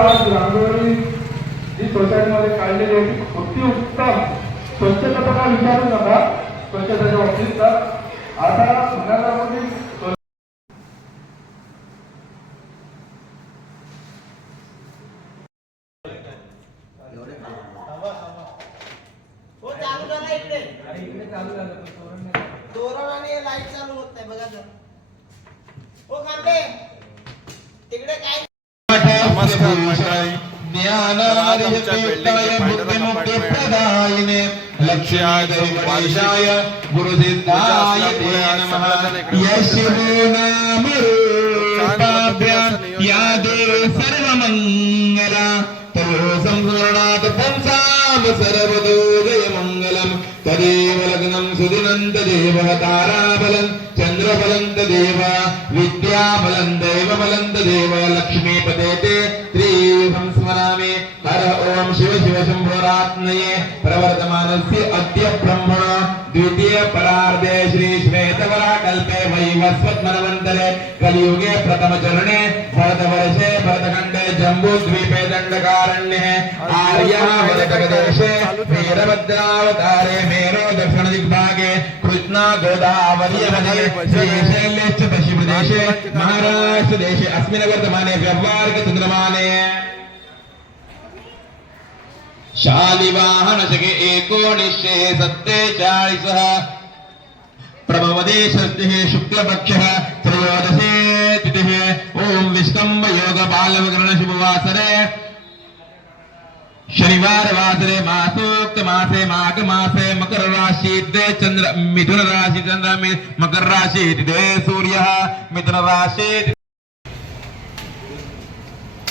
आज रांगोळी जी सोसायटीमध्ये काढलेली आहे ती अति उत्तम. स्वच्छतेचा काय विचारू नका, स्वच्छतेच्या बाबतीत. तर आता नगरामध्ये तोरण आणि लाईट चालू होत नाही बघा जर. हो कांदे तिकडे काय लक्ष्याय गुरुसिद्धाय नमः. या देव सर्वमंगला तव संपूर्णात् पुंसां सर्वतोदय मंगलम्. तदेव लग्नं सुदिनं तदेव ताराबलं चन्द्रबलं तदेव विद्याबलं दैवबलं तदेव लक्ष्मीपते ते त्रियुगं स्मरामि. हर ओम शिव शिव शंभोरात्मये. प्रवर्तमानस्य अद्य ब्रह्मण द्वितीय परार्धे श्री श्वेतवराकल्पे वैवस्वत्मन्वन्तरे कलियुगे प्रथम चरणे भरतवर्षे भरतखण्डे जम्बूद्वीपे दण्डकारण्ये आर्यः वदकदेशे वीरभद्रावतारे मेरो दक्षिण दिग्भागे कृष्णा गोदावरी वने श्रीशैले च पश्चिमदेशे महाराष्ट्रदेशे अस्मिन् वर्तमाने व्यवहारिक चन्द्रमाने शालिवाहन शके 1947 प्रभवदे षष्ठे शुक्लपक्षः त्रयोदशे तिथिः. ओम विष्कम्भ योग बालवग्रहण शुभवासरे शनिवार वासरे मासोक्त मासे माघ मासे मकर राशि चंद्र मिथुन राशि चंद्र मकर राशि सूर्य मिथुन राशि.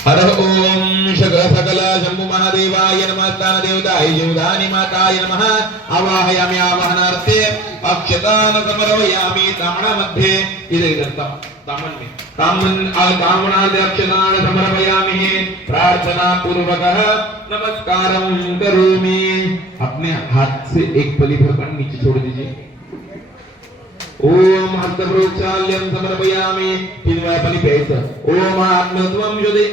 हर ओम सकल शंभु महादेवाय नमः. स्थान देवताय जीवदानी माताय नमः. आवाहयामि आवाहनार्थे अक्षतान समर्पयामि. तामण मध्ये इधर तामन में तामनादि अक्षतान समर्पयामि. प्रार्थना पूर्वकः नमस्कारं करोमि. अपने हाथ से एक पली भर पानी नीचे छोड़ दीजिए. ओम हस्तप्रोक्षाल्यं समर्पयामि. 3 वेळा पाणी प्यायचं. ओम आत्मत्वं ज्योति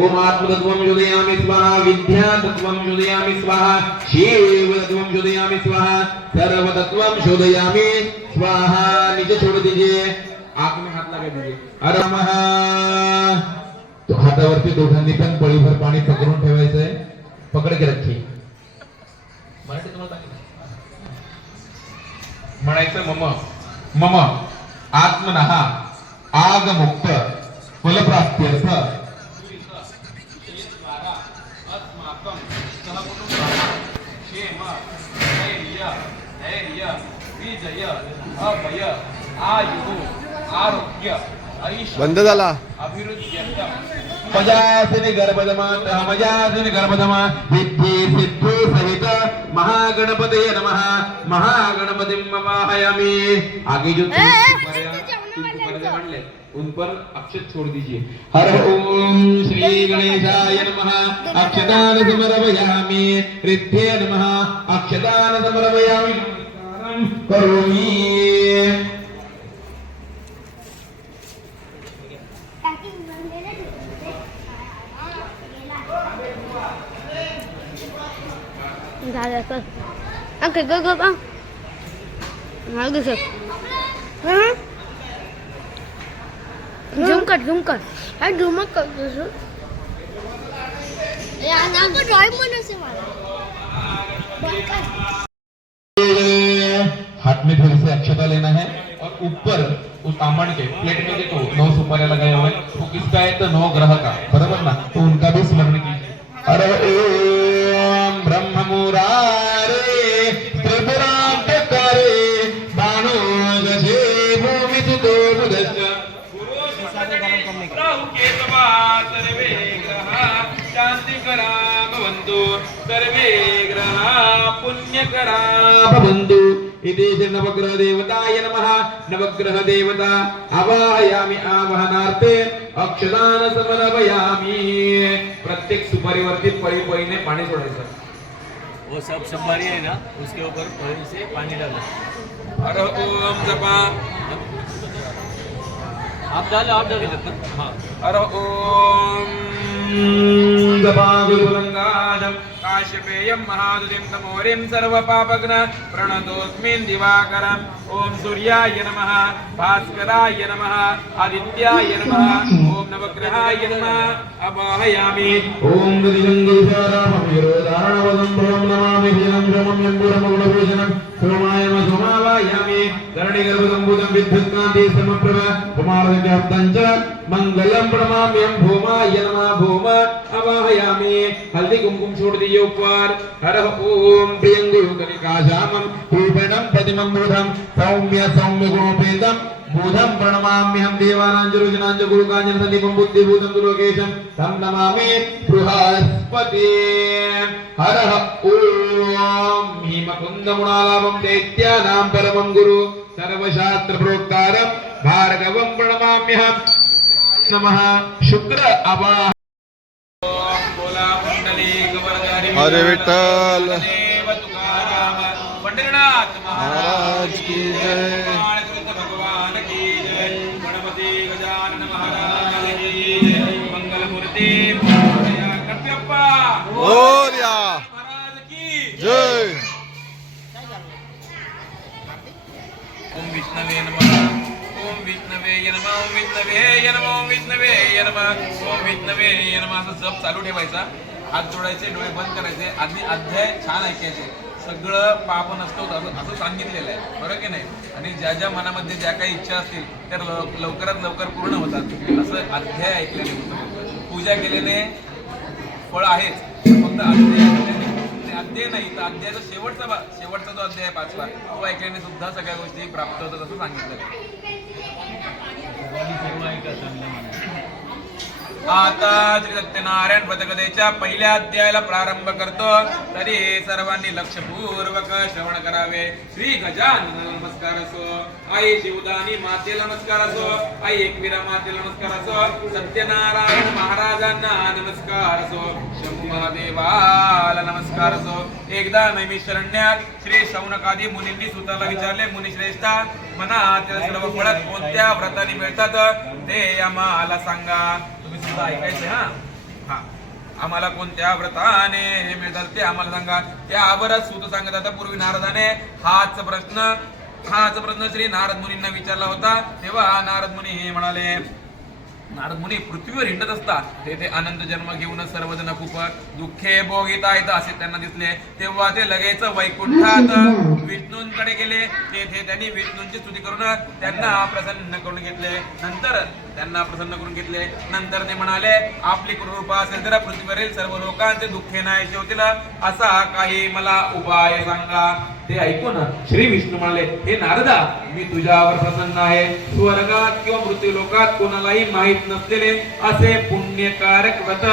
ओम आत्मतत्वं योजयामि स्वाहा. विद्यातत्वं योजयामि स्वाहा. शिवतत्वं योजयामि स्वाहा. सर्वतत्वं योजयामि स्वाहा. नीचे छोड़ दीजिए. आंख में हाथ लगा दीजिए. हर नमः. तो हातावरती दोघांनी पण पळीभर पाणी पकडून ठेवायचंय. पकड के रखिए. मराठी तुम्हाला म्हणायचं मम मम आत्मनः आगमुक्त फलप्राप्त्यर्थ बंद झाला. मजासिनी गर्भधमा सिद्धि सिद्धि सहित महागणपतये नमः. महागणपतिं नमामि. आगे जो उन पर अक्षत छोड़ दीजिए. हर ओम श्री गणेशाय नमः. अक्षतान समर्पयामि. रिद्धे नमः. अक्षतान समर्पयामि. करोमि. झालं तर अंकल गो गो बा मला दिसत झूम कर हाय झूम कर दिसू यार आपको ड्राइंग बनने से वाला हाथ में थोड़ी सी अक्षता लेना है और ऊपर उस तामन के प्लेट में देखो 9 सुपारियां लगाए हुए. वो किसका है? तो 9 ग्रह का. बराबर ना. तो उनका भी स्मरण कीजिए. अरे ओम ब्रह्म मुरारे त्रिपुरांतकारे बाणोदशे भूमिसुतो बुधश्च राहु केतवा सर्वे ग्रहा शांतिकरा भवन्तु. सर्वे ग्रहा पुण्यकरा भवन्तु. इति नवग्रह देवताय नमः. नवग्रह देवता आवाहयामि. आवाहनार्थे अक्षदान समर्पयामि. प्रत्येक सुपारीवरती पळी ने पाणी सोडायचं. वो सब सुपारी है ना, उसके ऊपर पळी से पानी डालना. हर ओम जपा. आप डालो ना. हाँ. हर ओम नीलपाकुलपतङ्गाजं काश्यपेयं महादुतिं तमोरिं सर्वपापघ्न प्रणतोऽस्मिन् दिवाकरम् ॐ सूर्याय नमः भास्कराय नमः आदित्याय नमः ॐ नवग्रहाय नमः अवाहयामि ॐ गदिजङ्गलशारामं विरोधारणवदं भवं नमामि भजनं श्रमं यम्बुरमगुणभूषणं सोमाय नमः सोमावायामि धरणिगर्भसम्भूतं विद्युत्कान्ति समप्रभ कुमारव्याप्तं च मङ्गलं प्रणमाम्यं भूमाय नमः भूम अवाहयामि हल्दी कुमकुम छोड़ दिए ऊपर हर ओम प्रियंगुरुकनिकाशामं रूपेणं प्रतिमं मूढं सौम्य सौम्य गुणोपेतं मूढं प्रणमाम्यहं देवानाञ्जरुजनाञ्ज गुरुकाञ्जन सन्दीपं बुद्धिभूतं दुर्लोकेशं तं नमामि बृहस्पति हर ओम हिमकुन्दमुणालाभं दैत्यानां परमं गुरु सर्वशास्त्रप्रोक्तारं भार्गवं प्रणमाम्यहं नमः शुक्र अवा हरे विठ्ठल पंढरीनाथ महाराज की जय भगवान की जय गणपति गजानन महाराज की जय मंगल मूर्ति गणपयप्पा मोरया महाराज की जय ओम विष्णवे नमः ओम विष्णवे नमः ओम विष्णवे नमः ओम विष्णवे नमः ओम विष्णवे नमः असं जप चालू ठेवायचा हात जोडायचे डोळे बंद करायचे आधी अध्याय छान ऐकायचे सगळं पाप नसतो असं सांगितलेलं आहे बरोबर की नाही आणि ज्या ज्या मनामध्ये ज्या काही इच्छा असतील त्या लवकरात लवकर पूर्ण होतात असं अध्याय ऐकलेले होतं पूजा केल्याने फळ आहेच फक्त अध्याय ऐकल्याने अध्याय नाही तर अध्यायाचा शेवटचा जो अध्याय आहे 5वा तो ऐकल्याने सुद्धा सगळ्या गोष्टी प्राप्त होतात असं सांगितलं आता श्री सत्यनारायण व्रतकथेच्या पहिल्या अध्यायाला प्रारंभ करतो तरी सर्वांनी लक्षपूर्वक श्रवण करावे श्री गजानन नमस्कार असो आई शिवदानी मातेला नमस्कार असो आई एकवीरा मातेला नमस्कार असो सत्यनारायण महाराजांना नमस्कार असो शंभू महादेवाला नमस्कार असो एकदा नैमिषरण्यात श्री शौनकादी मुनींनी सुताला विचारले मुनिश्रेष्ठा मनात सर्व फळ कोणत्या व्रताने मिळतात ते आम्हाला सांगा सुद्धा ऐकायचं हा आम्हाला कोणत्या व्रताने हे मिळतात ते आम्हाला सांगा त्यावर सूत सांगत आता पूर्वी नारदाने हाच प्रश्न श्री नारद मुनींना विचारला होता तेव्हा नारद मुनी हे म्हणाले नारद मुनी पृथ्वीवर हिंडत असतात तेथे अनंत जन्म घेऊन सर्वजण खूप दुःखे भोगीत आहेत असे त्यांना दिसले तेव्हा ते लगेच वैकुंठात विष्णूंकडे गेले तेथे त्यांनी विष्णूंची स्तुती करून त्यांना प्रसन्न करून घेतले नंतर ते म्हणाले आपली कृपा असेल तर पृथ्वीवरील सर्व लोकांचे दुःखे नाहीसे होतील असा काही मला उपाय सांगा ते ऐकून श्री विष्णू म्हणाले हे नारदा मी तुझ्यावर प्रसन्न आहे स्वर्गात किंवा मृत्यू लोकात कोणालाही माहित नसलेले असे पुण्यकारक व्रत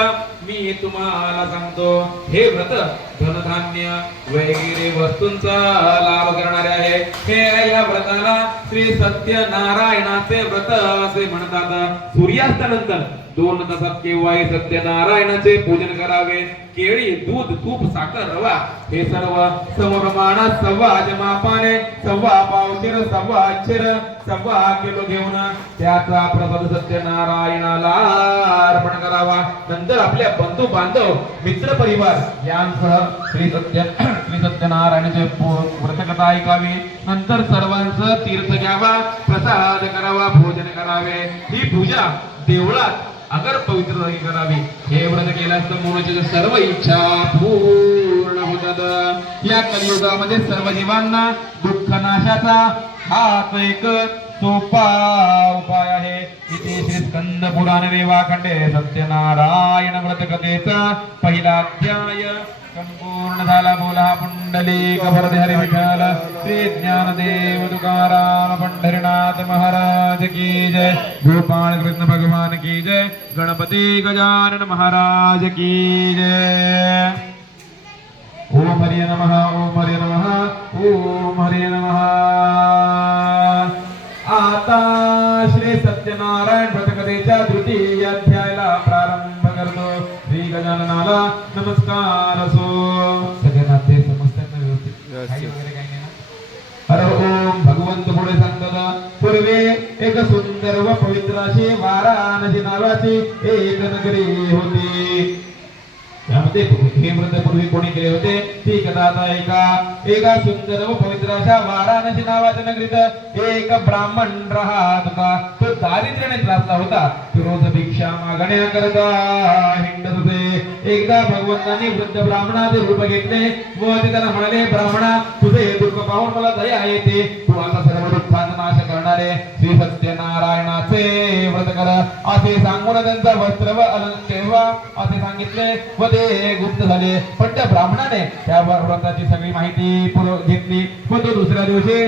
मी तुम्हाला सांगतो हे व्रत धनधान्य वगैरे वस्तूंचा लाभ करणारे आहे हे या व्रताला श्री सत्यनारायणाचे व्रत असे म्हणतात सूर्यास्तानंतर 2 तासात केव्हाही सत्यनारायणाचे पूजन करावे केळी दूध तूप साखर रवा हे सर्व समप्रमाणात 1.25 मापाने 1.25 पावशेर 1.25 किलो घेऊन त्याचा प्रसाद सत्यनारायणाला अर्पण करावा नंतर आपल्या बंधू बांधव मित्र परिवार यांसह श्री सत्यनारायणाचे व्रतकथा ऐकावी नंतर सर्वांचं तीर्थ घ्यावा प्रसाद करावा भोजन करावे ही पूजा देवळात अगर पवित्र जागी करावी हे व्रत केल्यास मुलाच्या सर्व इच्छा पूर्ण होतात या कलियुगामध्ये सर्व जीवांना दुःख नाशाचा हाच एक सोपा उपाय आहे इथे श्री स्कंद पुराण वेवाखंडे सत्यनारायण व्रत कथेचा पहिला अध्याय संपूर्ण झाला बोला पुंडलिक वरदे हरी विठ्ठल श्री ज्ञानदेव तुकाराम पंढरीनाथ महाराज की जय गोपाळ कृष्ण भगवान की जय गणपती गजानन महाराज की जय ओम हरि नमः ओम हरि नमः ओम हरि नमः आता श्री सत्यनारायण व्रतकथेच्या तृतीय अध्यायाला प्रारंभ करतो श्री गजाननाला नमस्कार असो सगळ्यांना ते समजतात व्यवस्थित काही वगैरे काही नाही ना हर ओम भगवंत पुढे सांगतात पूर्वी एक सुंदर व पवित्र अशी वाराणसी नावाची एक नगरी होती त्यामध्ये हे व्रत पूर्वी कोणी केले होते ती कथा आता एका सुंदर व पवित्र अशा वाराणसी नावाच्या नगरीत एक ब्राह्मण राहत होता. तो दारिद्र्याने त्रासला होता. तो रोज भिक्षा मागण्याकरता हिंडत होते. एकदा भगवंतांनी वृद्ध ब्राह्मणाचे रूप घेतले व ते त्यांना म्हणाले, ब्राह्मणा, तुझे हे दुःख पाहून मला दया येते. तू आता सर्व दुःखांचा नाश करणारे श्री सत्यनारायणाचे व्रत कर असे सांगून त्यांचा वस्त्र व तेव्हा असे सांगितले व ते गुप्त झाले. पण त्या ब्राह्मणाने त्या व्रताची सगळी माहिती घेतली व तो दुसऱ्या दिवशी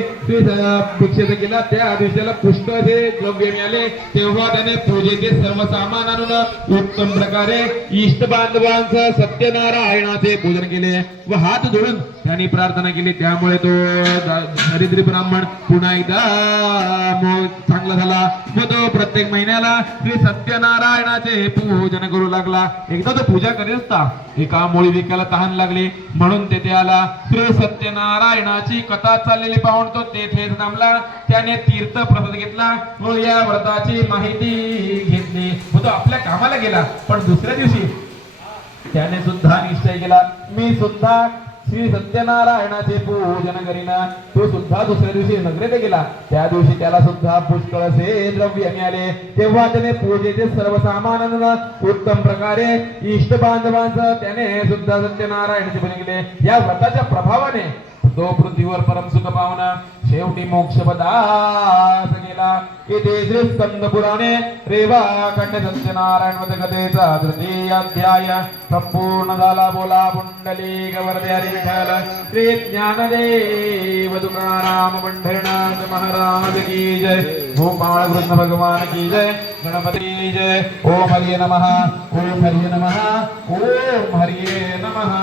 भिक्षेचा केला. त्या दिवसाला पुष्कळचे द्रव्य मिळाले. तेव्हा त्याने पूजेचे सर्व सामान आणून उत्तम प्रकारे इष्ट बांधवांचं सत्यनारायणाचे पूजन केले व हात जोडून त्यांनी प्रार्थना केली. त्यामुळे तो दरिद्री ब्राह्मण पुन्हा एकदा चांगला झाला व तो प्रत्येक महिन्याला श्री सत्यनारायणाचे पूजन करू लागला. एकदा तो पूजा करीत असता एका मोळी विकायला तहान लागली म्हणून तेथे आला. श्री सत्यनारायणाची कथा चाललेली पाहून तो तेथेच थांबला. त्याने तीर्थ प्रसाद घेतला व या व्रताची माहिती घेतली व तो आपल्या कामाला गेला. पण दुसऱ्या दिवशी त्याने सुद्धा निश्चय केला, मी सुद्धा श्री सत्यनारायणाचे पूजन करीना. तो सुद्धा दुसऱ्या दिवशी नगरेत गेला. त्या दिवशी त्याला सुद्धा पुष्कळ असे द्रव्य मिळाले. तेव्हा त्याने पूजेचे सर्व सामान आणून उत्तम प्रकारे इष्ट बांधवांचं त्याने सुद्धा सत्यनारायणाचे पूजन केले. या व्रताच्या प्रभावाने तो पृथ्वीवर परम सुख पावना शेवटी मोक्षपदास गेला. इथे श्री स्कंद पुराणे रेवा खंड सत्यनारायण व्रत कथेचा तृतीय अध्याय संपूर्ण झाला. बोला पुंडलिक वरदे हरी विठ्ठल श्री ज्ञानदेव तुकाराम पंढरीनाथ महाराज की जय. गोपाळ कृष्ण भगवान की जय. गणपती की जय. ओम हरिये नमः. ओम हरिये नमः. ओम हरिये नमः.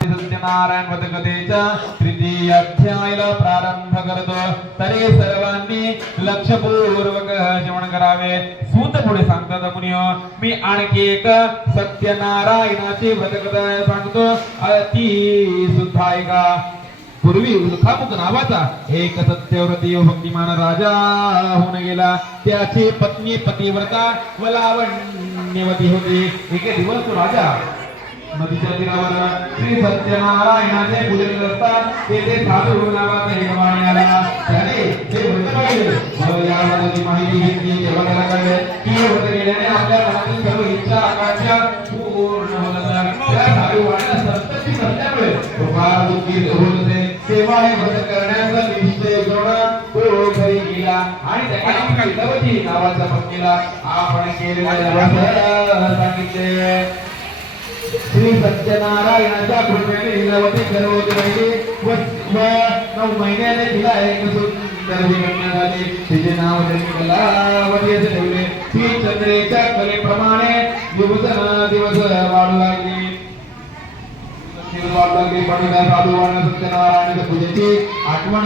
सत्यनारायण व्रत कथेच्या तृतीय अध्यायाला प्रारंभ करतो. तरी सर्वांनी लक्षपूर्वक श्रवण करावे. सूत पुढे सांगतात, मुनियो, मी आणखी एक सत्यनारायणाची व्रत कथा सांगतो. ती सुद्धा ऐका. पूर्वी उल्खामुख नावाचा एक सत्यव्रती व भक्तिमान राजा होऊन गेला. त्याची पत्नी पतिव्रता व लावण्यवती होती. एके दिवस तो राजा नदीच्या तीरावर श्री सत्यनारायणाचे पूजन करत असता तेथे साधू नावाचा एक वाणी आला. त्याने ते व्रत पाहिले व या व्रताची माहिती घेतली. तेव्हा त्याला कळले की हे व्रत केल्याने आपल्या मनातील सर्व इच्छा आकांक्षा पूर्ण होतात. त्या साधू वाण्याला संतती नसल्यामुळे तो फार दुःखी होत असे. तेव्हा हे व्रत करण्याचा निश्चय करून तो घरी गेला आणि त्याच्या लवची नावाचा पत्नीला आपण केलेल्या व्रत सांगितले. श्री सत्यनारायणाच्या कृपेने लीलावती गर्भवती राहिली व 9 महिन्याने तिला एक सुंदर कन्या झाली. तिचे नाव त्यांनी कलावती असे ठेवले. ती चंद्रेच्या कलेप्रमाणे दिवस वाढू लागली. पण त्या साधूवाना सत्यनारायणाच्या पूजेची आठवण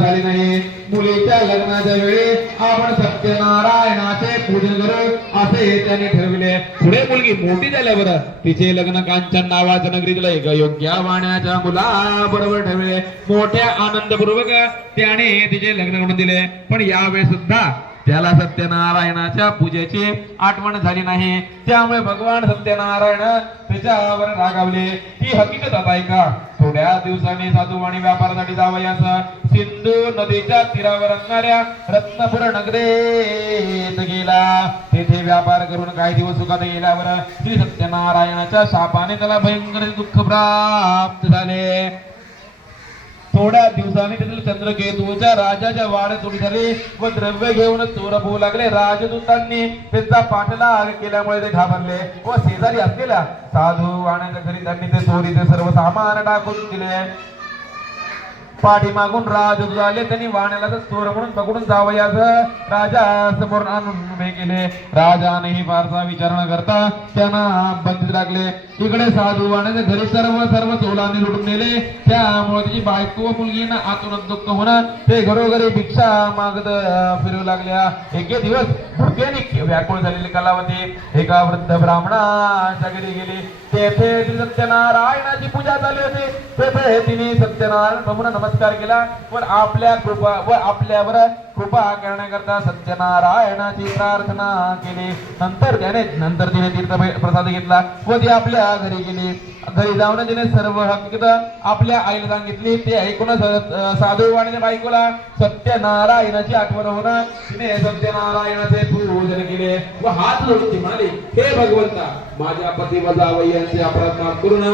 झाली नाही. मुलीच्या लग्नाच्या वेळी आपण सत्यनारायणाचे पूजन करू असे त्याने ठरविले. पुढे मुलगी मोठी झाल्यावर तिचे लग्न कांचन नावाच्या नगरीतल्या एक योग्य वाण्याच्या मुलाबरोबर ठरविले. मोठ्या आनंदपूर्वक त्याने तिचे लग्न करून दिले. पण यावेळी सुद्धा त्याला सत्यनारायणाच्या पूजेची आठवण झाली नाही. त्यामुळे भगवान सत्यनारायण त्याच्यावर रागावले. ही हकीकत आता ऐका. थोड्या दिवसांनी साधू आणि व्यापारासाठी जावयास सिंधू नदीच्या तीरावर असणाऱ्या रत्नपुर नगरीत गेला. तेथे व्यापार करून काही दिवस सुखात गेल्यावर श्री सत्यनारायणाच्या शापाने त्याला भयंकर दुःख प्राप्त झाले. थोड्या दिवसांनी तेथील चंद्रकेतूच्या राजाच्या वाड्यात उडी झाली व द्रव्य घेऊन चोर होऊ लागले. राजदूतांनी त्यांचा पाठलाग केल्यामुळे ते घाबरले व शेजारी असलेल्या साधू वाण्याच्या घरी त्यांनी ते चोरीचे सर्व सामान टाकून दिले. पाठीमागून राजदूत आले. त्यांनी वाण्याला चोर म्हणून पकडून जावयास राजा समोर आणून उभे केले. राजानेही फारसा विचार न करता त्यांना बंदीत टाकले. इकडे साधू वाण्याच्या घरी सर्व चोरांनी लुटून नेले. त्यामुळे त्याची बायको व मुलगींना आतून दुःख होणार ते घरोघरी भिक्षा मागत फिरू लागल्या. एके दिवस भुकेने व्याकुळ झालेली कलावती एका वृद्ध ब्राह्मणाच्या घरी गेली. तेथे सत्यनारायणाची पूजा झाली होती. तेथे तिने सत्यनारायण प्रभूंना नमस्कार केला व आपल्या कृपा व आपल्यावर कृपा करण्याकरता सत्यनारायणाची प्रार्थना केली. नंतर तिने तीर्थ प्रसाद घेतला व ती आपल्या घरी गेली. घरी जाऊन तिने सर्व हकीकत आपल्या आईला सांगितली. ते ऐकून साधूवाणीने बायकोला सत्यनारायणाची आठवण होणार. तिने सत्यनारायणाचे पूजन केले व हात जोडून ती म्हणाली, हे भगवंता, माझ्या पती व जावई यांचे अपराध माफ करून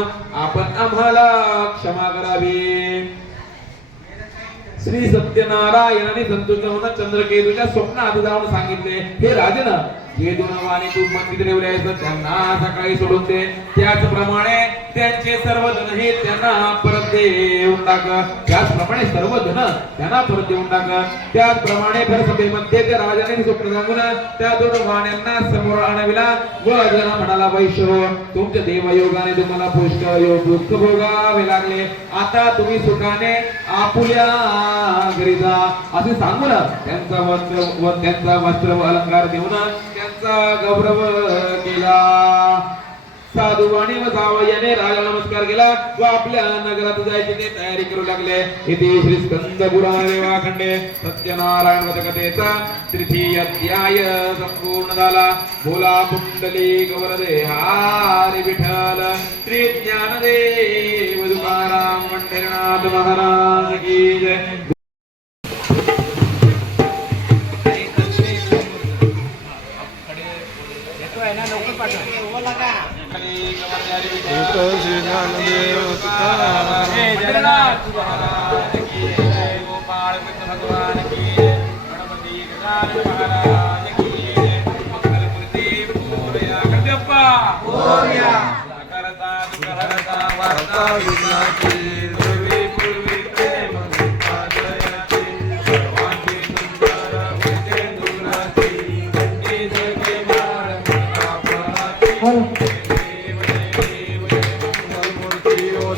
आपण आम्हाला क्षमा करावी. श्री सत्यनारायणाने संतुष्ट होऊन चंद्रकेतूच्या स्वप्नात जाऊन सांगितले, हे राजन, जे दोन वाणी तू मंदिर ठेवले आहेत त्यांना सकाळी सोडून दे. त्याचप्रमाणे त्यांचे सर्व धन हे त्यांना परत देऊन टाक. त्याचप्रमाणे सर्व धन त्यांना परत देऊन टाक. त्याचप्रमाणे भरसभेमध्ये त्या राजाने स्वप्न सांगून त्या दोन वाण्यांना समोर आणविला व जन म्हणाला, वैश्य, तुमच्या देवयोगाने तुम्हाला पुष्कळ दुःख भोगावे लागले. आता तुम्ही सुखाने आपुल्या घरी जा असे सांगून त्यांचा वस्त्र व अलंकार देऊन त्यांचा गौरव केला. साधूवाणी व जावयाने राजाला नमस्कार केला व आपल्या नगरात जायची ते तयारी करू लागले. इथे श्री स्कंद पुराणे वाखंडे सत्यनारायण व्रतकथेचा तृतीय अध्याय संपूर्ण झाला. बोला पुंडलिक वरदे हरी विठ्ठल श्री ज्ञानदेव तुकाराम पंढरीनाथ महाराज की जय. विठ्ठल श्री ज्ञानदेव तुकाराम महाराज की जय. गोपाळ भगवान की जय. गणपती गजानन महाराज की जय. मंगलमूर्ती मोरया गणपा मोरया. करता दुःखहरता वार्ता विघ्नाची देवी पूर्वी प्रेम जयाची सर्वांची सुंदर होते दुराची गंगी जगे मार आपणाची.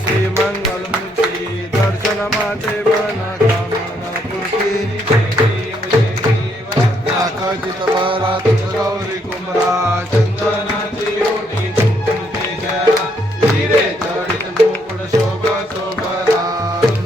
श्री मंगलमूर्ती दर्शन माते बना कामना पूर्ती नाकाजित बरा गौरी कुमरा चंदनाची ओटी तुमचे जया हिरे चढीत मुकुट शोभा शोभरा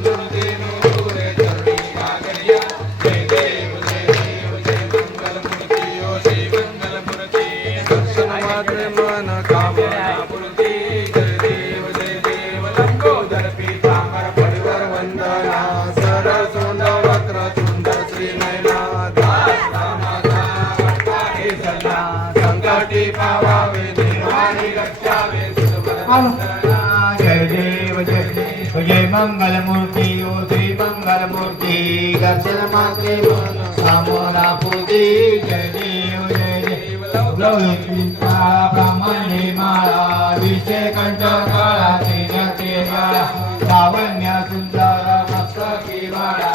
नृती नुरे चरणी कागरिया. जय देव जय देव जय मंगलमूर्ती ओ श्री मंगलमूर्ती दर्शन माते मन कामना पूर्ती. जय देव जय देव लंबोदर पीतांबर परिवर वंदना सर सोंड वक्र चुंड श्री नयना दास माता करता हे सल्ला संकटी पावावे देवानी रक्षावे सुरवंदना. जय देव जय देव जय मंगलमूर्ती ओ श्री मंगलमूर्ती दर्शन मात्रे मन सामोरा पूजी. जय देव जय देव लौकिका ब्राह्मणी माळा विषय कंठ काळा तेजते गाळा लावण्य सुंदर मस्तकी वाडा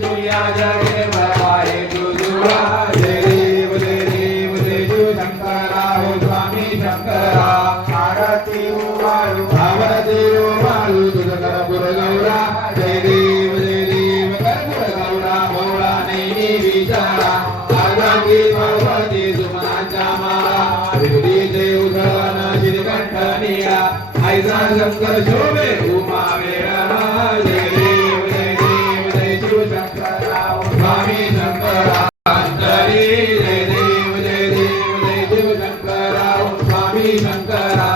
तुया जय वारे तुझुळा. जय देव जय देव जय देव शंकरा हो स्वामी शंकरा. आरती वाळू आरती वाळू तुझ कर्पूर गौरा. जय देव जय देव कर्पूर गौरा भोळा नैनी विचारा. आगामी भगवती सुमनाच्या माळा विधीचे उधळण श्रीकंठ निळा. ऐसा शंकर शोभे उमा वेळा. जय देव जय देव जय शिव शंकरा स्वामी शंकरा. अंतरी जय देव जय देव जय शिव शंकरा स्वामी शंकरा.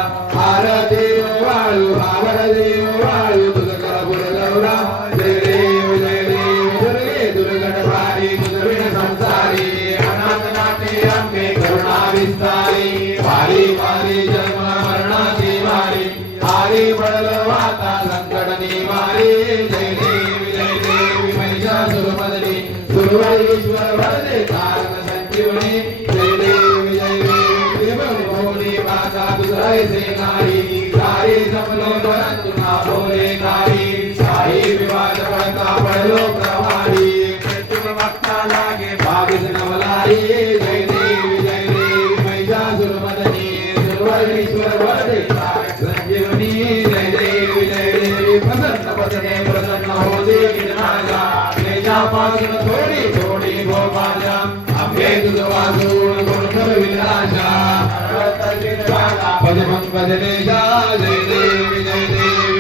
आरती वाळू आरती वाळू तुझ कर्पूर गौरा. जय देव जय देव दुर्गे दुर्गटभारी तुझ संसारी. अनाथ नाटे अंबे करुणा विस्तारी. वारी वारी जन्म मरणाची वारी हारी बळल वाता संकट निवारी. जय देव महिषासुरमर्दिनी सुरवरीश्वर वरदे कारक संजीवनी. जय देव त्रिभुवनी माता तुझे सेनारी. सारी समलो परंतु ना बोले काही. साई विवाद पडता पडलो प्रवारी. तुम वक्ता लागे भागिस नवलारी. जय देव महिषासुरमर्दिनी सुरवरीश्वर वरदे कारक संजीवनी. जय देव प्रसन्न वदने प्रसन्न होते गिरणाजा. तेजापासून थोडी थोडी गोपाजा. आंबे तुझ वाजून गुण कर विलासा. भज मग भजनेशा. जय देव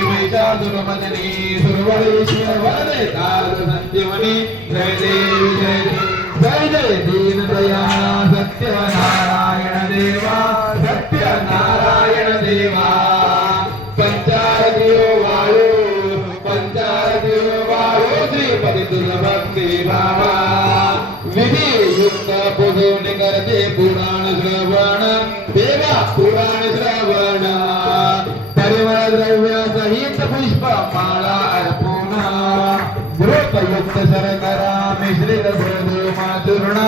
महिषा सुरमदनी सुरवरेश्वर वरदे तारक संजीवनी जय देव जय देव जय जय दीन दयाल सत्यनारायण देवा सत्यनारायण देवा पंचारदियो वाळो श्रीपती तुझ भक्ती भावा विधी युक्त पुढून करते पुराण श्रवण देवा पुराण श्रवण परिमळ द्रव्य सहित पुष्प माळा अर्पून धृतयुक्त शर्करा मिश्रित गोधूमा चूर्ण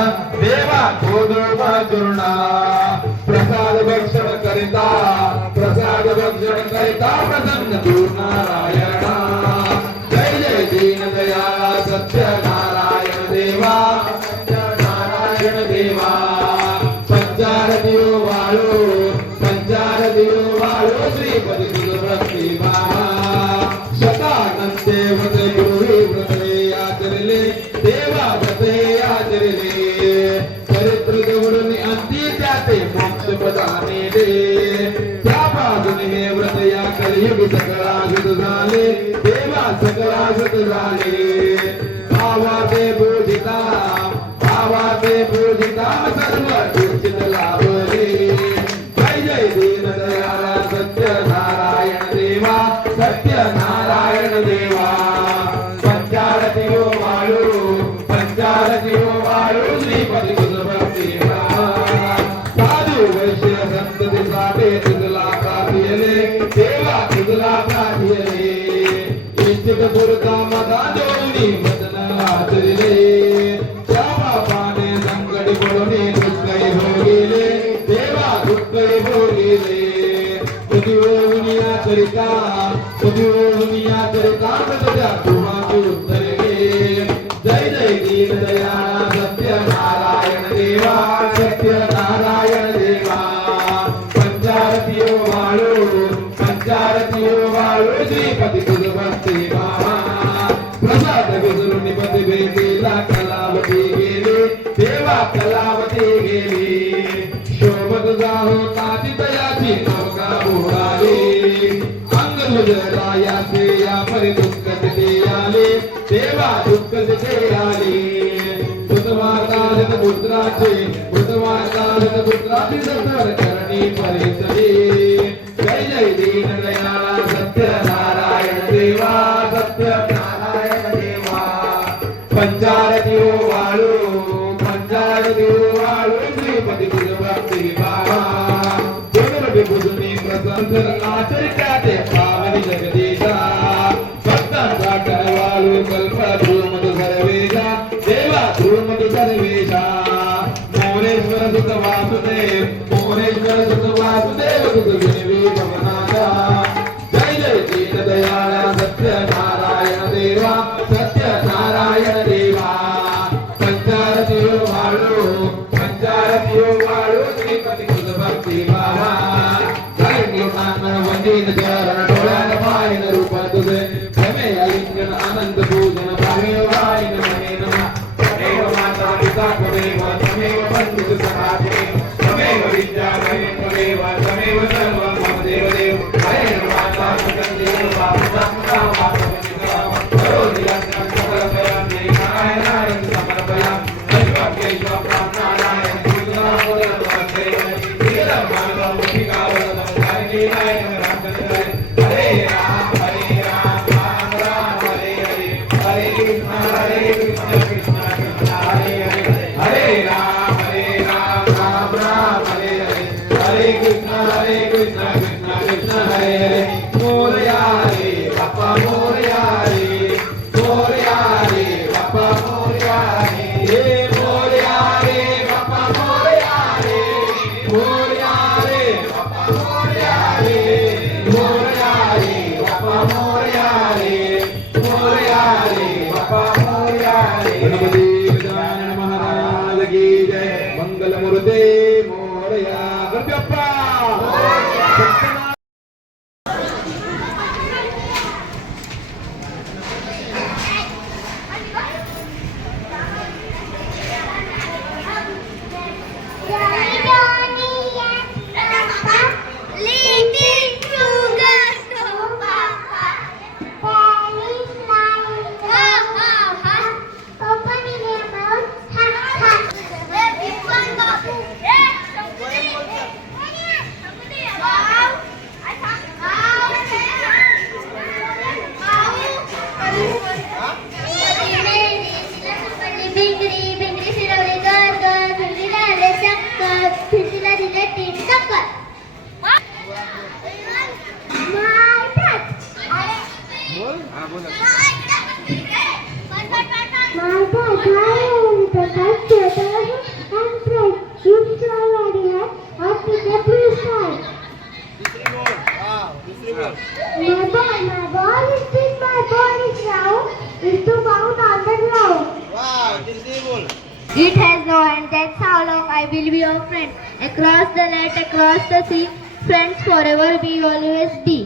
देवा गोधूमा चूर्ण प्रसाद भक्षण करिता प्रसन्न तू नारायणा जय जय दीन दयाल सत्यनारायण देवा सत्यनारायण देवा पंचारदियो वाळो श्रीपती तुझ भक्ती भावा शतानंते व्रते गुरुवी व्रते आचरले देवा व्रते आचरले चरित्र जवळून अंती त्याते मोक्ष पदाने दे त्या बाजूने हे व्रत या कलियुगी सकळागत झाले देवा सकळागत झाले भावाते पूजिता सर्व दुर्चित लाभले जय जय दीन दयाल सत्यनारायण देवा पंचारतियो वाळो श्रीपती तुझ भक्ती भावा साधू वैश्य संतती साठे तुझला प्राप्तियले देवा तुझला प्राप्तियले इच्छित पुरता मदा जोडी वदन आचरिले श्यामा पाने संकट बोलणे दुःखै भोगिले देवा दुःखै भोगिले तुझी दुनिया करिता तुझ्या तुमाची उत्तरे जय जय दीन दयाल सत्यनारायण देवा पंचारतियो वाळो श्रीपती तुझ भक्ती भावा प्रसाद विसरून निपती भेटीला कलावती गेली देवा कलावती गेली शोभत जाहो ताती तयाची नौका बुडाली अंग तुझरायाचे या परी दुःख तिथे आले देवा दुःख तिथे आले पुत्राची सत्तर करणी परिसरी जय जय दीन दयाल सत्यनारायण देवा पंचारतियो वाळो श्रीपती तुझ भक्ती भावा जगरटी बुजुनी प्रसन्न आचरिता ते पावनी जगदीशा भक्तांचा करवाळू कल्प ध्रुमत सर्वेशा देवा ध्रुमत सर्वेशा मोरेश्वर सुत वासुदेव तुझ विनवी भवनाथा जय जय दीन दयाल सत्यनारायण देवा पंचारतियो वाळो श्रीपती तुझ भक्ती भावा वंदीन चरण डोळ्यान पाहिन रूप तुझे भमे अलिंगन आनंद पूजन भावे वाईन मने नमः तमेव माता पिता त्वमेव बंधु सखाते तमेव विद्या तमेव सर्वं मम देवदेव हरे माता सुगंधे बापुता करोति यज्ञं सकलपयामि नारायणाय समर्पयामि सर्वज्ञ प्राणायाम पूजनामोदकं वीरं मानवं मुखिकावरदं हरे राम राम हरे हरे हरे कृष्ण कृष्ण हरे हरे राम राम हरे हरे कृष्ण कृष्ण कृष्ण हरे हरे मोरया रे बाप्पा मोरया रे बाप्पा मोरया रे मोरया रे बाप्पा मोरया रे बाप्पा मोरया रे बाप्पा मोरया रे गणपती गजानन महाराज की जय मंगल मूर्ते Morya Ganpati Bappa It has no end, that's how long I will be your friend. Across the land, across the sea, friends forever we always be.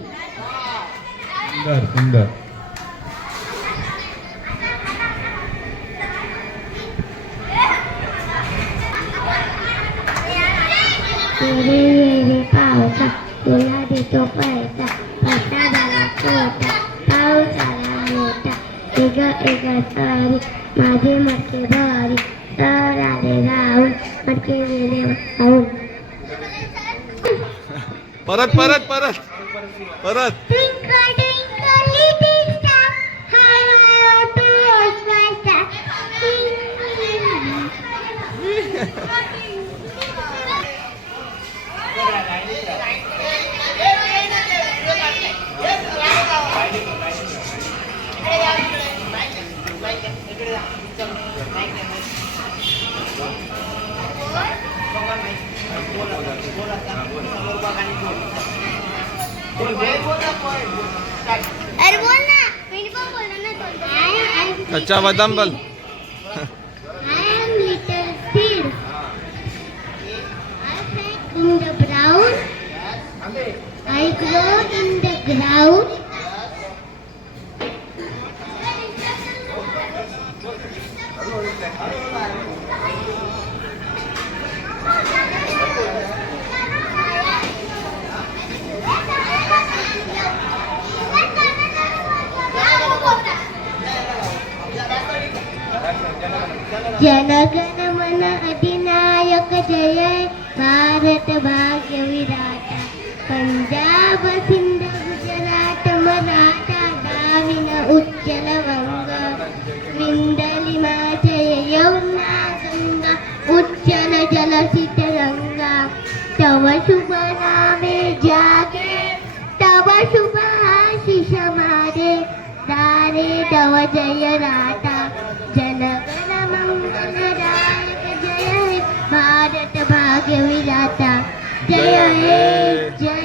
सुंदर सुंदर. रे पावसा तुला देतो पैसा पैसा झाला छोटा पाऊस आला मोठा एक सारी माझे मटके भारी तर आले राहून मटके गेले वाहून. परत परत परत परत. Twinkle, twinkle, little star, how I want to watch my star. अरे बोल ना मी पण बोलणार ना. कच्चा बदाम बोल. I am little seed. I fake in the brown. I grow in the ground. जनगण मन अधिनायक जय भारत भाग्य विराट पंजाब सिंध गुजरात मराठा द्राविड उच्चल वंग विंदली जय यमुना गंगा उच्चल जलसित रंगा तव शुभ नामे जागे तव शुभ आशीष मारे दारे तव जय राटा जनगण मंगलदायक जय हे भारत भाग्य विधाता जय हे जय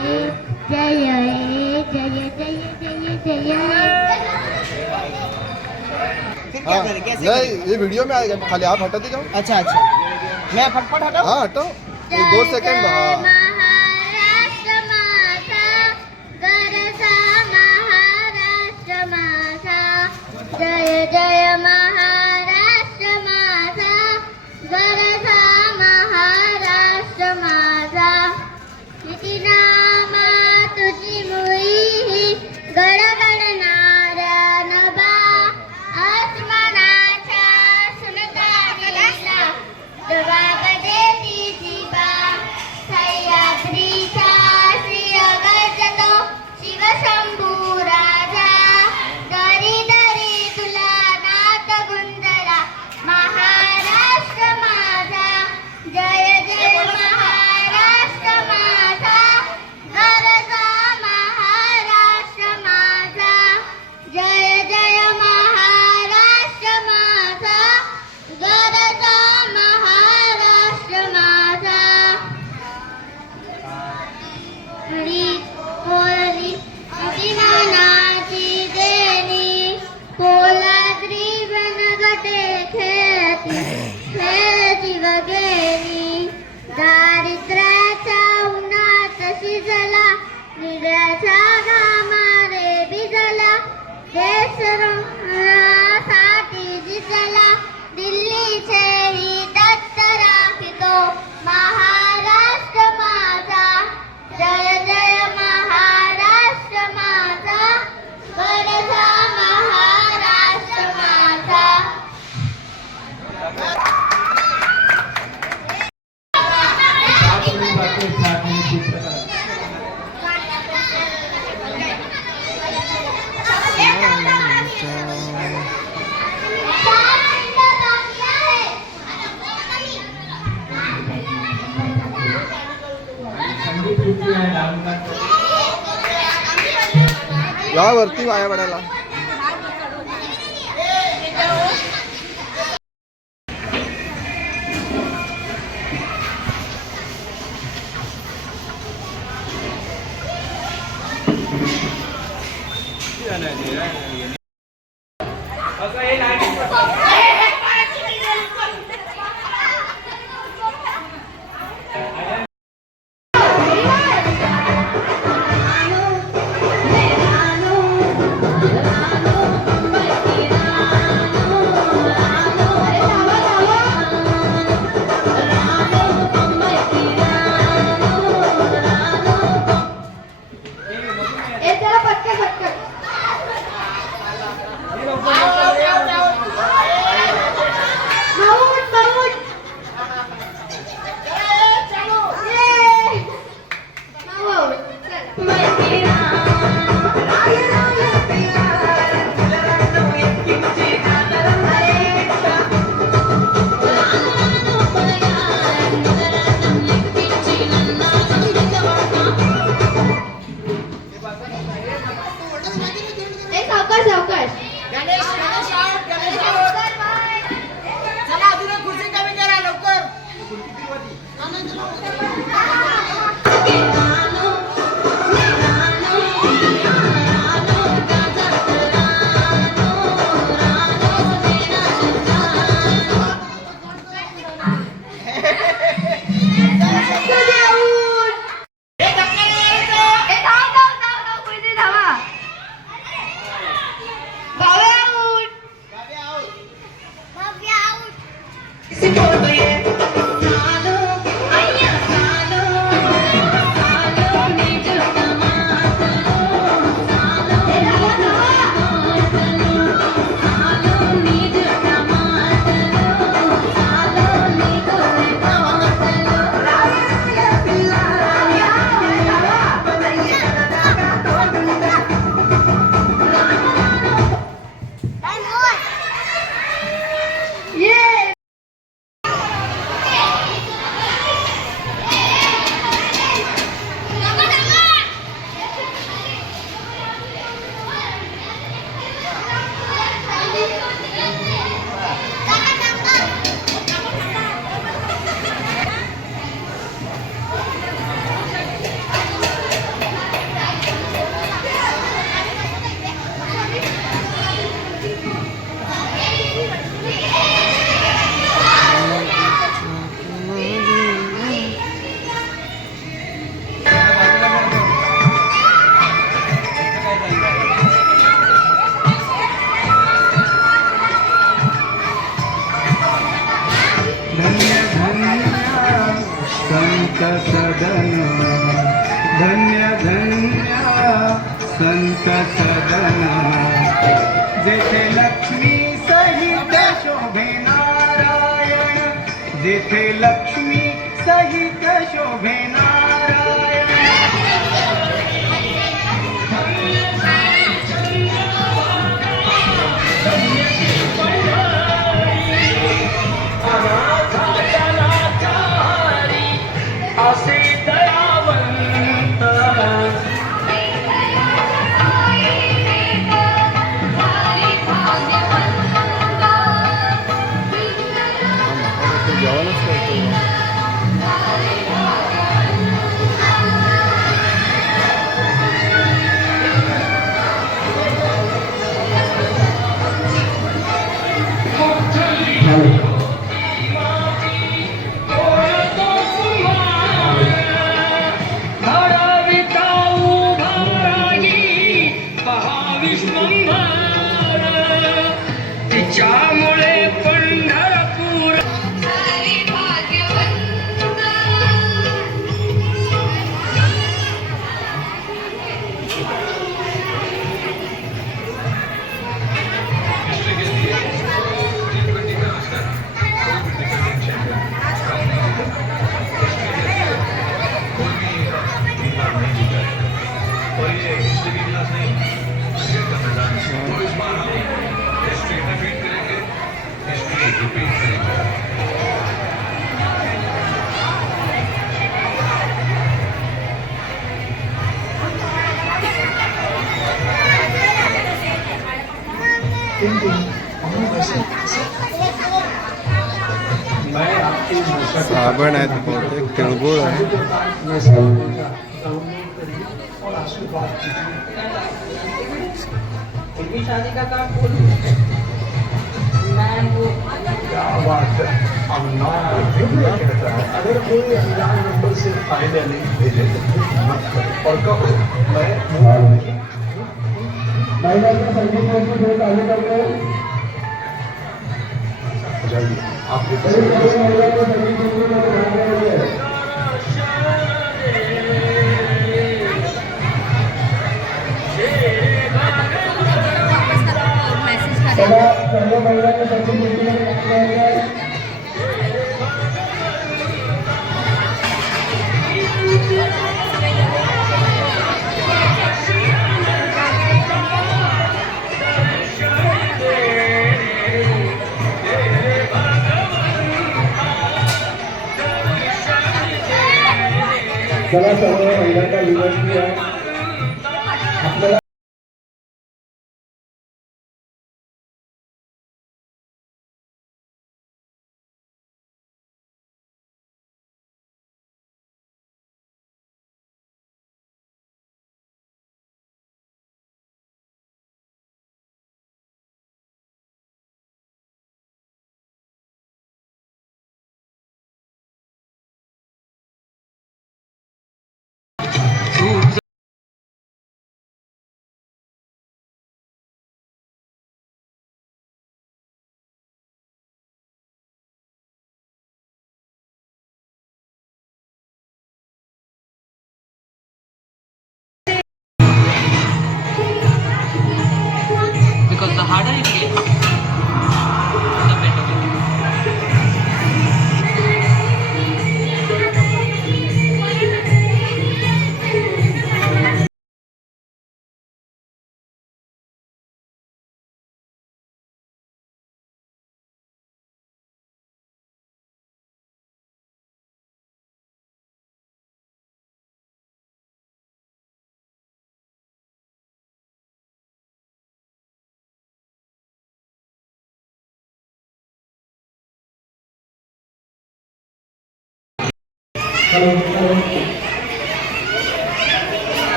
हे जय हे जय जय जय जय हे. फिर क्या करें कैसे नहीं करें? ये वीडियो में आएगा खाली आप हटाते जाओ. अच्छा अच्छा मैं फटफट हटाऊं. हाँ हटाओ. ये 2 सेकंड. जय हाँ महाराष्ट्र माझा गरजा महाराष्ट्र माझा जय जय महाराष्ट्र माझा गरजा महाराष्ट्र माझा किती नामा तुझी मुई गडगडणाऱ्या नभा आसमानाच्या सुनकारीला जवाब देती जीवा सह्याद्रीचा श्रिय गजतो शिवशंभू राजा दरी दरी तुला नाथ गुंजला महाराष्ट्र माझा जय जय महाराष्ट्र माझा गरजा महाराष्ट्र माझा जय जय महाराष्ट्र माझा गरजा महाराष्ट्र माझा. हरी कोळी अभिमानाची देणी कोलाद्री बनगटे खेळती वगेरी दारिद्र्याच्या उन्हात शिजला निळ्याच्या घामारे भिजला देशसाठी जिजला दिल्लीचे ही दत्त राखितो महाराष्ट्र माझा जय जय महाराष्ट्र माझा गरजा महाराष्ट्र माझा. यावरती वाया पडायला. सदन धन्य धन्य संत सदन जेथे लक्ष्मी सहित शोभे नारायण जेथे लक्ष्मी सहित शोभे नारायण असे दयावंत जेवणच करतो तिच्यामुळे पंढरपूर साबण आहेत बहुतेक तिळगुळ आहे अगर कोई अनजान नंबर से फायदा नहीं भेजे और कहो मैं महिला के संगीत में चालू कर रहे आप महिला के संगीत सर्व महिला के संगीत चला सर्व महिलांना विनंती आहे आपल्याला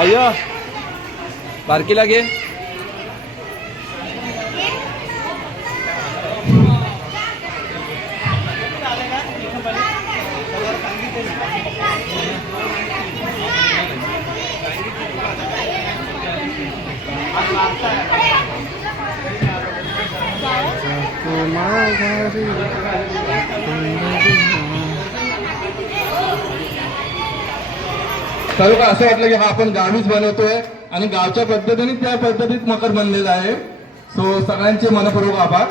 आयो बारकीला घे. सर्व का असं वाटलं की हा आपण गावीच बनवतोय आणि गावच्या पद्धतीने त्या पद्धतीत मकर बनलेला आहे. सो सगळ्यांचे मनपूर्वक आभार.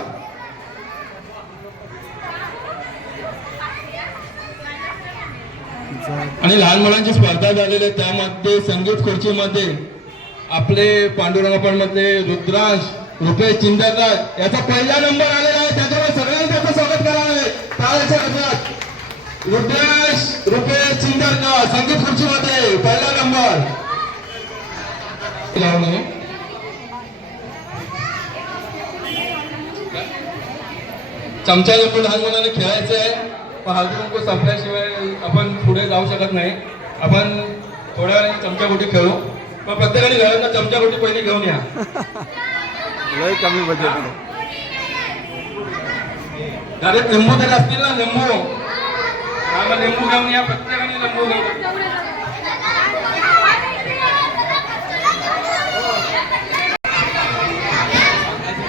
आणि लहान मुलांची स्पर्धा झालेली आहे त्यामध्ये संगीत खुर्चीमध्ये आपले पांडुरंगापण मध्ये रुद्रांश रुपेश चिंदरकर याचा पहिला नंबर आलेला आहे. त्याच्यामुळे सगळ्यांनी त्याचं स्वागत करावं आहे टाळ्याच्या गजरात. रुद्रांश रुपेश चिंदरकर संगीत खुर्चीमध्ये पहिला नंबर. चमचा लिंबू लहान मुलांना खेळायचं आहे पण हळदी कुंकू संपल्याशिवाय आपण पुढे जाऊ शकत नाही. आपण थोड्या वेळाने चमचा गोटी खेळू पण प्रत्येकाने घरात चमचा गोटी पहिली घेऊन या. लय कमी बजेट. घरात लिंबू तरी असतील ना लिंबू आम्हाला लिंबू घेऊन या. प्रत्येकाने लिंबू घेऊन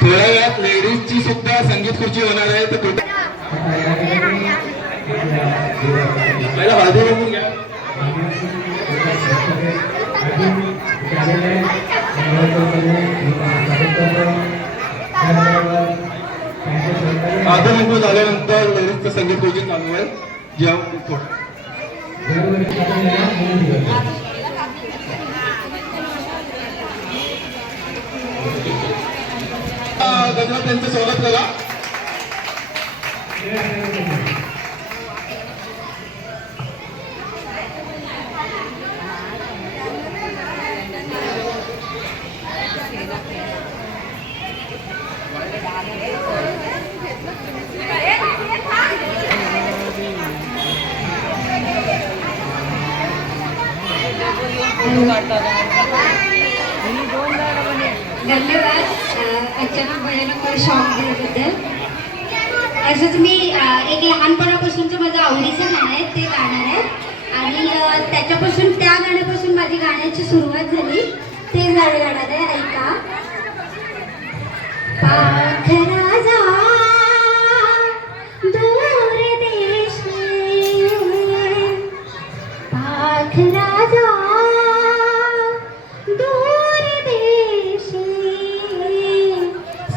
थोड्या वेळात लेडीजची सुद्धा संगीत खुर्ची होणार आहे. तर पहिला हळदी बघून घ्या. आधुनिक झाल्यानंतर लेडीजचं संगीत खुर्ची चालू आहे. गजरात त्यांचं स्वागत करा. धन्यवाद अचानक भयानक शॉक दिल्याबद्दल. असंच मी एक लहानपणापासूनचं माझं आवडीचं गाणं आहे ते गाणार आहे आणि त्याच्यापासून त्या गाण्यापासून माझी गाण्याची सुरुवात झाली. ते गाणं गाणार आहे. ऐका. पाखराजा दूर देशी पाखराजा दूर देशी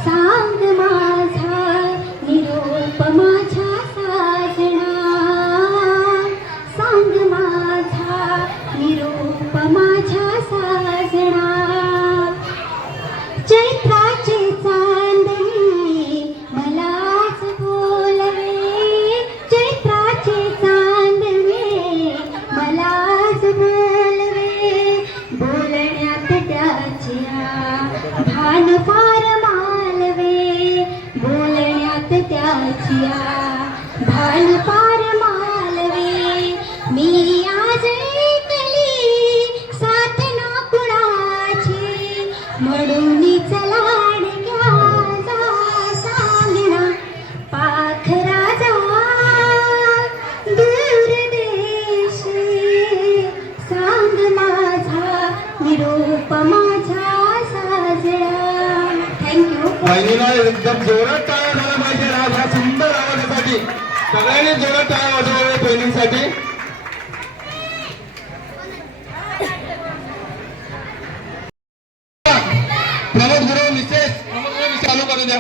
सांग माझा निरोप माझ्या साजना सांग माझा निरोप माझ्या साजना चैत्राचे चांदणे मलाच बोलवे चैत्राचे चांदणे मलाच बोलवे बोलण्यात त्याच्या भान फार मालवे बोलण्यात त्याच्या भान फार मालवे मी आज ऐकली साथ ना कुणाची म्हणून चलाड घ्या सांगणा पाखराजा दूर देशी सांग माझा निरोप माझ्या साजरा. थँक्यू. बहिणीला एकदम जोरात टाळ्या झाला पाहिजे आज ह्या सुंदर आवाजासाठी. सगळ्यांनी जोरात टाळ्या वाजवल्या बहिणींसाठी. प्रमोद गुरु मिसेस चालू करू द्या.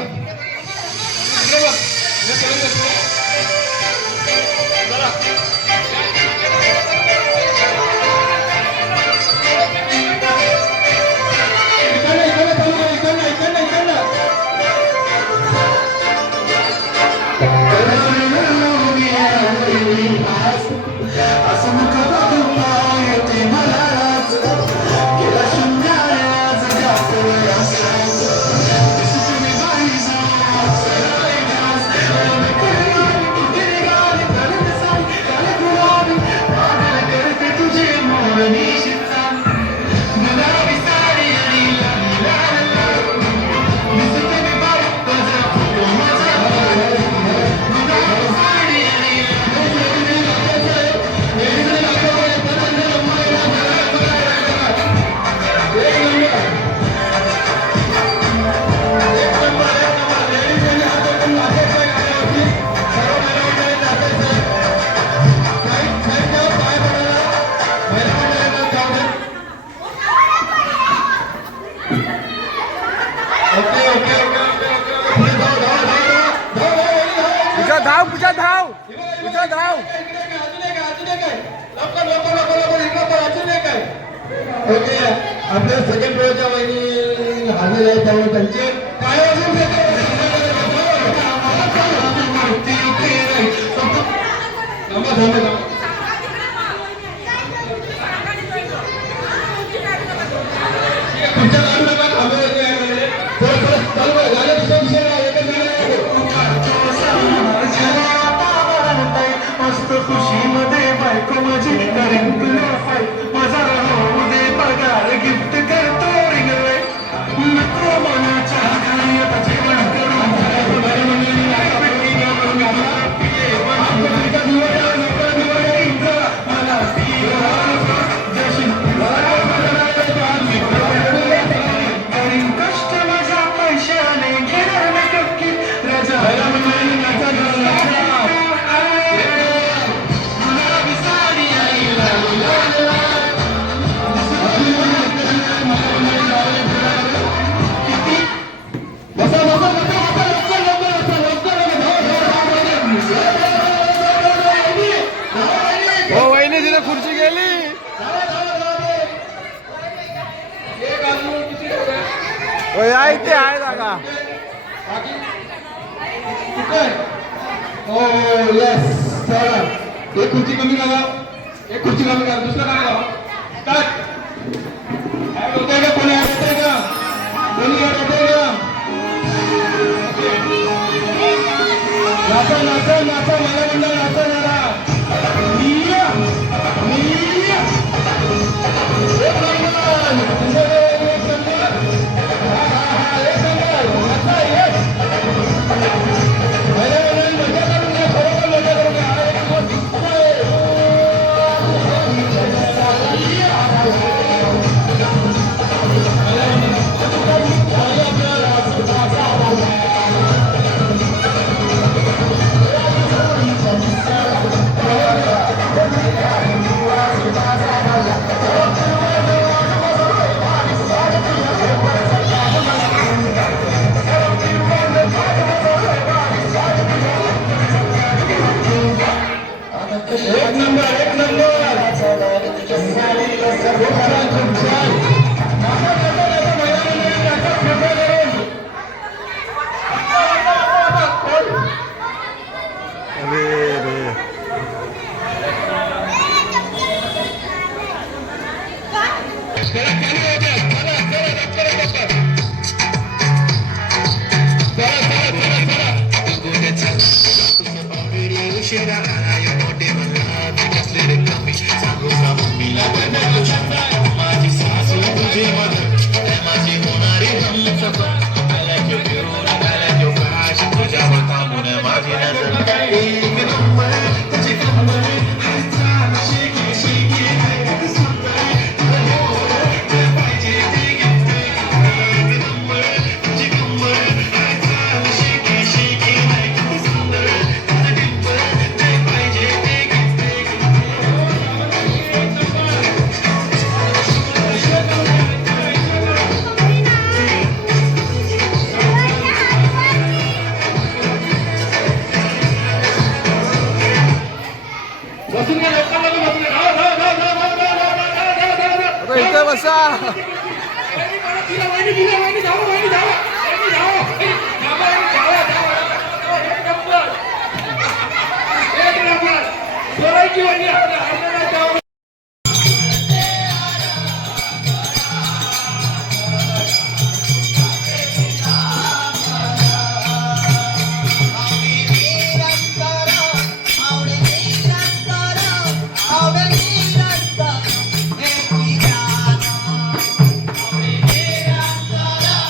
ओके आपल्या सेकंड फ्लोअरच्या वहिनी हजर आहेत त्यामुळे त्यांचे काय वाजून मस्त खुशी मध्ये बायको माझी करेन तुला फाय माझा होऊ दे पगार गिफ्ट करतो रिंग रे नको मनाच्या खाली आता जेवण करून कष्ट माझ्या पैशाने घेणार मी कपकी राजा हो वहिनी तिथे खुर्ची गेली. होय आहे ते आहे जागा. हो येस चला एक खुर्ची कमी लावा एक खुर्ची कमी करा दुसरं काय लावा कट ऍड होतंय का कोणी ऍड होतंय का कोणी ऍड होतंय का नाचा नाचा नाचा मला म्हणलं नाचा जरा निया निया एक नंबर एक नंबर एक नंबर नाचा येस एक नंबर एक नंबर अरे रे आता इथे बसा. Thank you.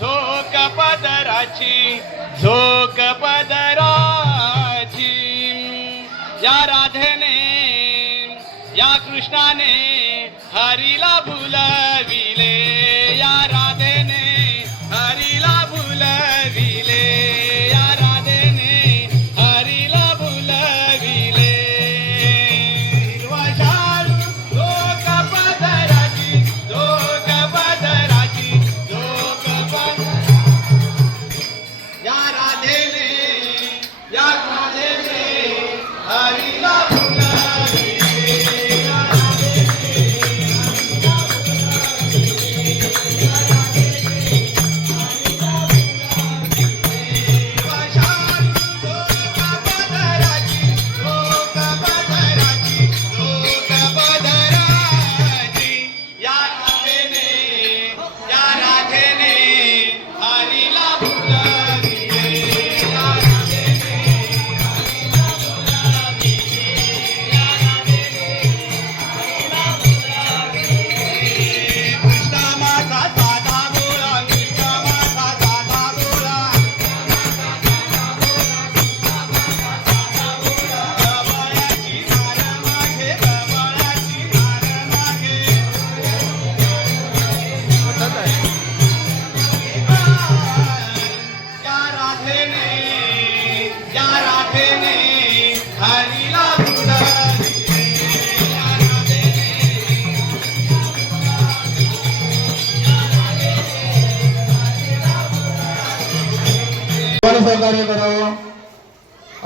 झोक पदराची झोक पदराची या राधेने या कृष्णाने हरीला भुलविले या राधेने हरीला भुलविले या राधेने हरीला भुलविले हिरवा शालू झोक पदराची झोक पदराची झोक या राधेने या राधेने हरीला सहकार्य करावं.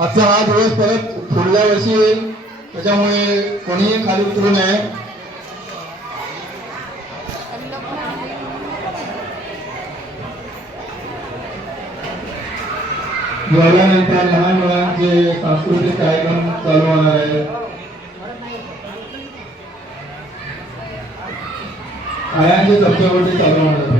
आजचा हा दिवस परत पुढल्या वर्षी येईल, त्याच्यामुळे कोणीही खाली उतरू नये. जेवल्यानंतर लहान मुलांचे सांस्कृतिक कार्यक्रम चालू होणार आहेत. आयांचे सप्तवटी चालू होणार आहेत.